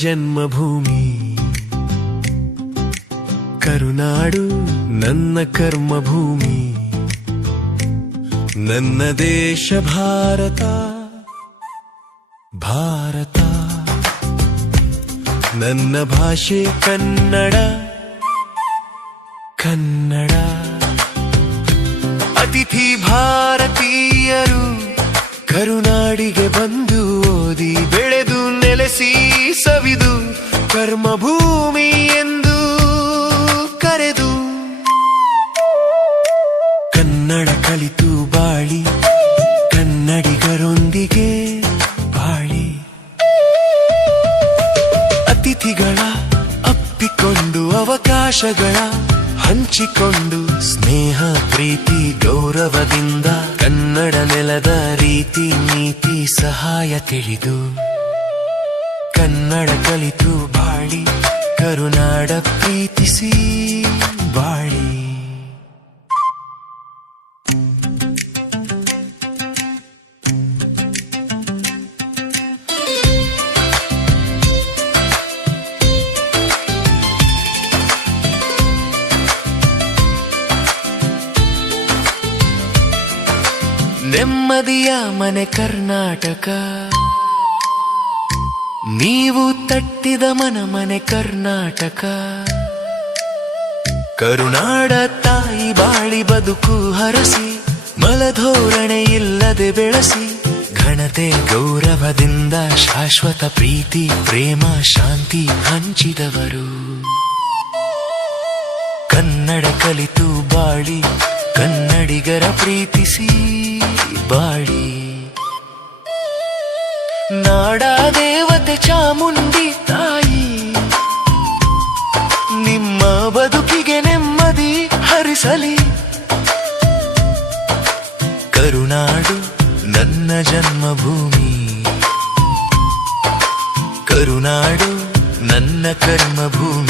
ಜನ್ಮಭೂಮಿ, ಕರುನಾಡು ನನ್ನ ಕರ್ಮಭೂಮಿ. ನನ್ನ ದೇಶ ಭಾರತ ಭಾರತ, ನನ್ನ ಭಾಷೆ ಕನ್ನಡ ಕನ್ನಡ. ಅತಿಥಿ ಭಾರತೀಯರು ಕರುನಾಡಿಗೆ ಬಂದು ಓದಿ ಬೆಳೆದು ನೆಲೆಸಿ ಸವಿದು ಕರ್ಮಭೂಮಿ ಎಂದು ಕರೆದು ಕನ್ನಡ ಕಲಿತು ಬಾಳಿ ಕನ್ನಡಿಗರೊಂದಿಗೆ ಬಾಳಿ. ಅತಿಥಿಗಳ ಅಪ್ಪಿಕೊಂಡು ಅವಕಾಶಗಳ ಹಂಚಿಕೊಂಡು ಸ್ನೇಹ ಪ್ರೀತಿ ಗೌರವದಿಂದ ಕನ್ನಡ ನೆಲದ ರೀತಿ ನೀತಿ ಸಹಾಯ ತಿಳಿದು ಕನ್ನಡ ಕಲಿತು ಬಾಳಿ ಕರುನಾಡ ಪ್ರೀತಿಸಿ ಬಾಳಿ. ನೆಮ್ಮದಿಯ ಮನೆ ಕರ್ನಾಟಕ, ನೀವು ತಟ್ಟಿದ ಮನೆ ಕರ್ನಾಟಕ. ಕರುನಾಡ ತಾಯಿ ಬಾಳಿ ಬದುಕು ಹರಸಿ ಮಲಧೋರಣೆ ಇಲ್ಲದೆ ಬೆಳೆಸಿ ಘನತೆ ಗೌರವದಿಂದ ಶಾಶ್ವತ ಪ್ರೀತಿ ಪ್ರೇಮ ಶಾಂತಿ ಹಂಚಿದವರು. ಕನ್ನಡ ಕಲಿತು ಬಾಳಿ ಕನ್ನಡಿಗರ ಪ್ರೀತಿಸಿ ಬಾಳಿ. ನಾಡ ದೇವತೆ ಚಾಮುಂಡಿ ತಾಯಿ ನಿಮ್ಮ ಬದುಕಿಗೆ ನೆಮ್ಮದಿ ಹರಿಸಲಿ. ಕರುನಾಡು ನನ್ನ ಜನ್ಮಭೂಮಿ, ಕರುನಾಡು ನನ್ನ ಕರ್ಮಭೂಮಿ.